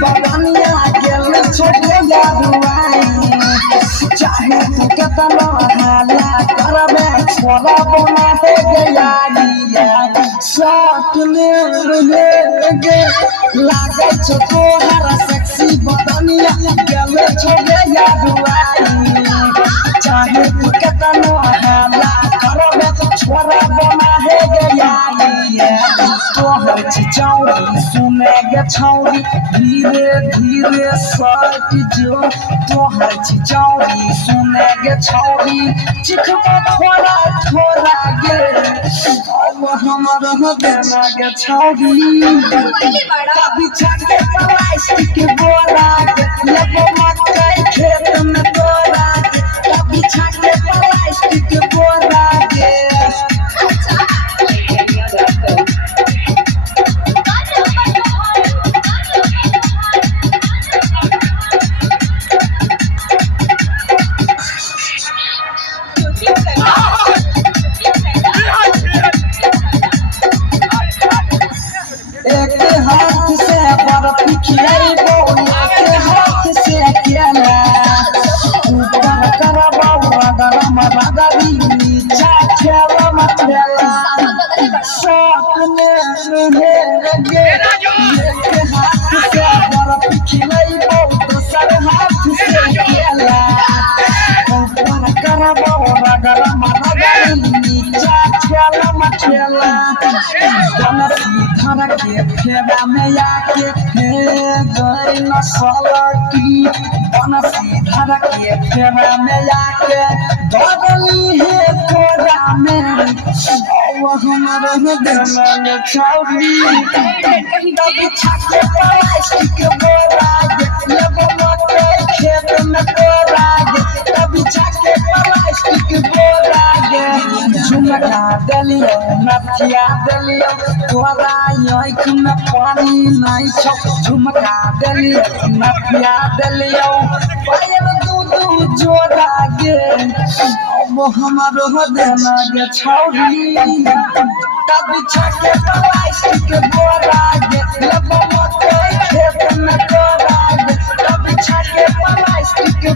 बनिया गेल छोटे यारुआई चाहे तू केतना हाला करबे छोरा बना हो गया साथ में रहे गे लागे छो तोहरा सेक्सी बनिया गेल छोटे यारुआई चाहे तू केतना हाला करबे छोरा बना हो गया तोहर चिचौरी सुने गे छौरी धीरे धीरे सट जो तोहर चिचौरी सुने गे छौरी चिखबा थोड़ा थोड़ा गे अब हमर देना गे छौरी कभी छके प्लास्टिक बोरा गे लगो मकई खेत में तोरा गे कभी छके प्लास्टिक बोरा गे एक हाथ से बर्फ खिलाइबो एक हाथ से केला ऊपर करबो गरम रगड़ी नीचा खेला मचला साथ में रहे गे एक हाथ से बर्फ खिलाइबो दूसर हाथ से केला ऊपर करबो गरम रगड़ी नीचा खेला मचला धर के फेरा में आके हे गई नसलटी बनसी धर के फेरा में आके दबली है तोरा में हमर देना छौरी कभी छके प्लास्टिक बोरा लेबो मकई खेत में तोरा कभी छके प्लास्टिक बोरा झुमका देलियो नथिया देलियो तोरा आँख में पानी नहीं छो झुमका देलियो नथिया देलियो पायल दू जोड़ा गे अब हमर देना गे छौरी कभी छके प्लास्टिक बोरा गे लेबो मकई खेत में तोरा कभी छके प्लास्टिक